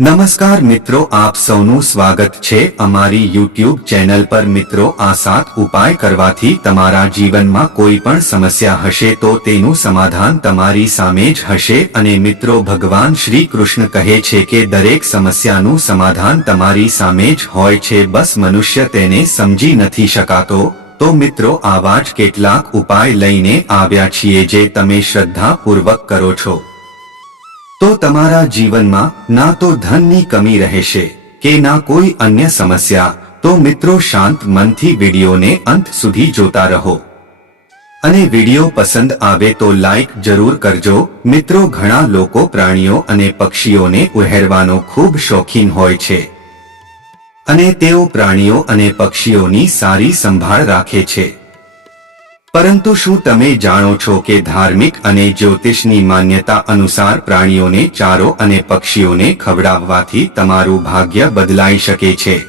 નમસ્કાર મિત્રો, આપ સૌનું સ્વાગત છે અમારી યુટ્યુબ ચેનલ પર. મિત્રો, આ સાત ઉપાય કરવાથી તમારા જીવનમાં કોઈ પણ સમસ્યા હશે તો તેનું સમાધાન તમારી સામે જ હશે અને મિત્રો, ભગવાન શ્રી કૃષ્ણ કહે છે કે દરેક સમસ્યાનું સમાધાન તમારી સામે જ હોય છે. બસ મનુષ્ય તેને સમજી નથી શકાતો. તો મિત્રો, આવા જ કેટલાક ઉપાય લઈને આવ્યા છીએ જે તમે શ્રદ્ધાપૂર્વક કરો છો. તો તમારા જીવનમાં ના તો ધનની કમી રહેશે કે ના કોઈ અન્ય સમસ્યા. તો મિત્રો શાંત મનથી વિડીયોને અંત સુધી જોતા રહો. અને વીડિયો પસંદ આવે તો લાઈક જરૂર કરજો. મિત્રો ઘણા લોકો પ્રાણીઓ અને પક્ષીઓને ઉહેરવાનો ખૂબ શોખીન હોય છે. અને તેઓ પ્રાણીઓ અને પક્ષીઓની સારી સંભાળ રાખે છે. પરંતુ શું તમે જાણો છો કે ધાર્મિક અને જ્યોતિષની માન્યતા અનુસાર પ્રાણીઓને ચારો અને પક્ષીઓને ખવડાવવાથી તમારું ભાગ્ય બદલાઈ શકે છે?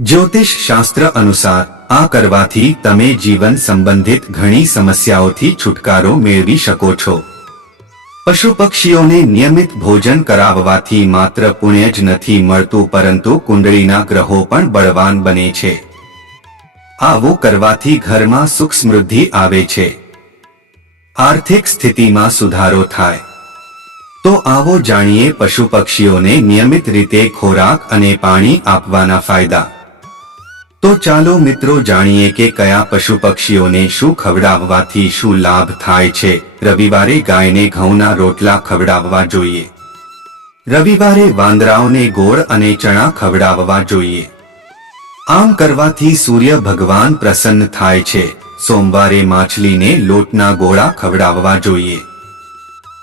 જ્યોતિષ શાસ્ત્ર અનુસાર, આ કરવાથી તમે જીવન સંબંધિત ઘણી સમસ્યાઓથી છુટકારો મેળવી શકો છો. પશુ પક્ષીઓને નિયમિત ભોજન કરાવવાથી માત્ર પુણ્ય જ નથી મળતું, પરંતુ કુંડળીના ગ્રહો પણ બળવાન બને છે. આવું કરવાથી ઘરમાં સુખ સમૃદ્ધિ આવે છે. આર્થિક સ્થિતિમાં સુધારો થાય. તો આવો જાણીએ પશુ પક્ષીઓને નિયમિત રીતે ખોરાક અને પાણી આપવાના ફાયદા. તો ચાલો મિત્રો જાણીએ કે કયા પશુ પક્ષીઓને શું ખવડાવવાથી શું લાભ થાય છે. રવિવારે ગાયને ઘઉંના રોટલા ખવડાવવા જોઈએ. રવિવારે વાંદરાઓને ગોળ અને ચણા ખવડાવવા જોઈએ. આમ કરવાથી સૂર્ય ભગવાન પ્રસન્ન થાય છે. સોમવારે માછલીને લોટના ગોળા ખવડાવવા જોઈએ.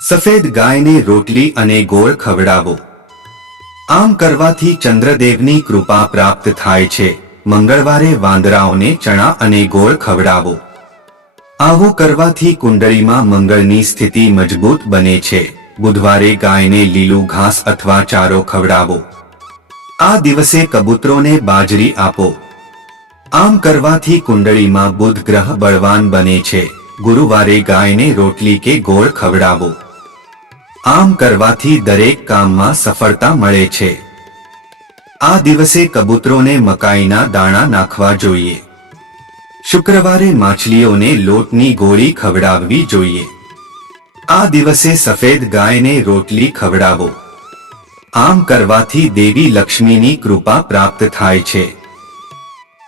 સફેદ ગાયને રોટલી અને ગોળ ખવડાવો. આમ કરવાથી ચંદ્રદેવની કૃપા પ્રાપ્ત થાય છે. મંગળવારે વાંદરાઓને ચણા અને ગોળ ખવડાવો. આવું કરવાથી કુંડળીમાં મંગળની સ્થિતિ મજબૂત બને છે. બુધવારે ગાયને લીલું ઘાસ અથવા ચારો ખવડાવો. આ દિવસે કબૂતરોને બાજરી આપો. આમ કરવાથી કુંડળીમાં બુધ ગ્રહ બળવાન બને છે. ગુરુવારે ગાયને રોટલી કે ગોળ ખવડાવો. આમ કરવાથી દરેક કામમાં સફળતા મળે છે. આ દિવસે કબૂતરોને મકાઈના દાણા નાખવા જોઈએ. શુક્રવારે માછલીઓને લોટની ગોળી ખવડાવવી જોઈએ. આ દિવસે સફેદ ગાયને રોટલી ખવડાવો. આમ કરવાથી દેવી લક્ષ્મીની કૃપા પ્રાપ્ત થાય છે.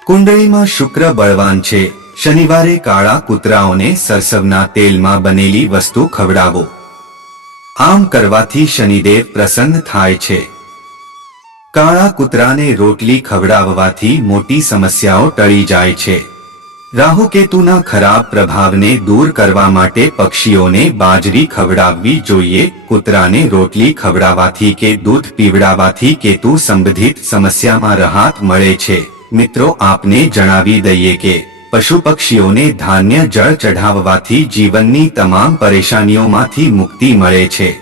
કુંડળીમાં શુક્ર બળવાન છે. શનિવારે કાળા કૂતરાઓને સરસવના તેલમાં બનેલી વસ્તુ ખવડાવો. આમ કરવાથી શનિદેવ પ્રસન્ન થાય છે. કાળા કૂતરાને રોટલી ખવડાવવાથી મોટી સમસ્યાઓ ટળી જાય છે. રાહુ કેતુના ખરાબ પ્રભાવને દૂર કરવા માટે પક્ષીઓને બાજરી ખવડાવવી જોઈએ, કૂતરાને રોટલી ખવડાવવાથી કે દૂધ પીવડાવવાથી કેતુ સંબંધિત સમસ્યામાં રાહત મળે છે. મિત્રો, આપને જણાવી દઈએ કે, પશુ પક્ષીઓને ધાન્ય જળ ચઢાવવાથી જીવનની તમામ પરેશાનીઓમાંથી મુક્તિ મળે છે.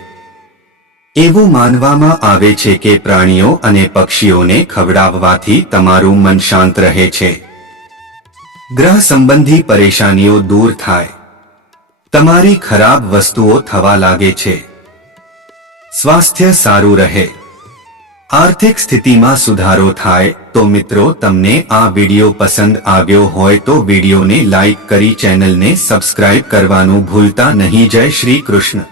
એવું માનવામાં આવે છે કે પ્રાણીઓ અને પક્ષીઓને ખવડાવવાથી તમારું મન શાંત રહે છે. ગ્રહ સંબંધી પરેશાનીઓ દૂર થાય. તમારી ખરાબ વસ્તુઓ થવા લાગે છે. સ્વાસ્થ્ય સારું રહે. આર્થિક સ્થિતિમાં સુધારો થાય તો મિત્રો તમને આ વિડિયો પસંદ આવ્યો હોય તો વિડિયોને લાઇક કરી ચેનલને સબસ્ક્રાઇબ કરવાનું ભૂલતા નહીં. જય શ્રી કૃષ્ણ.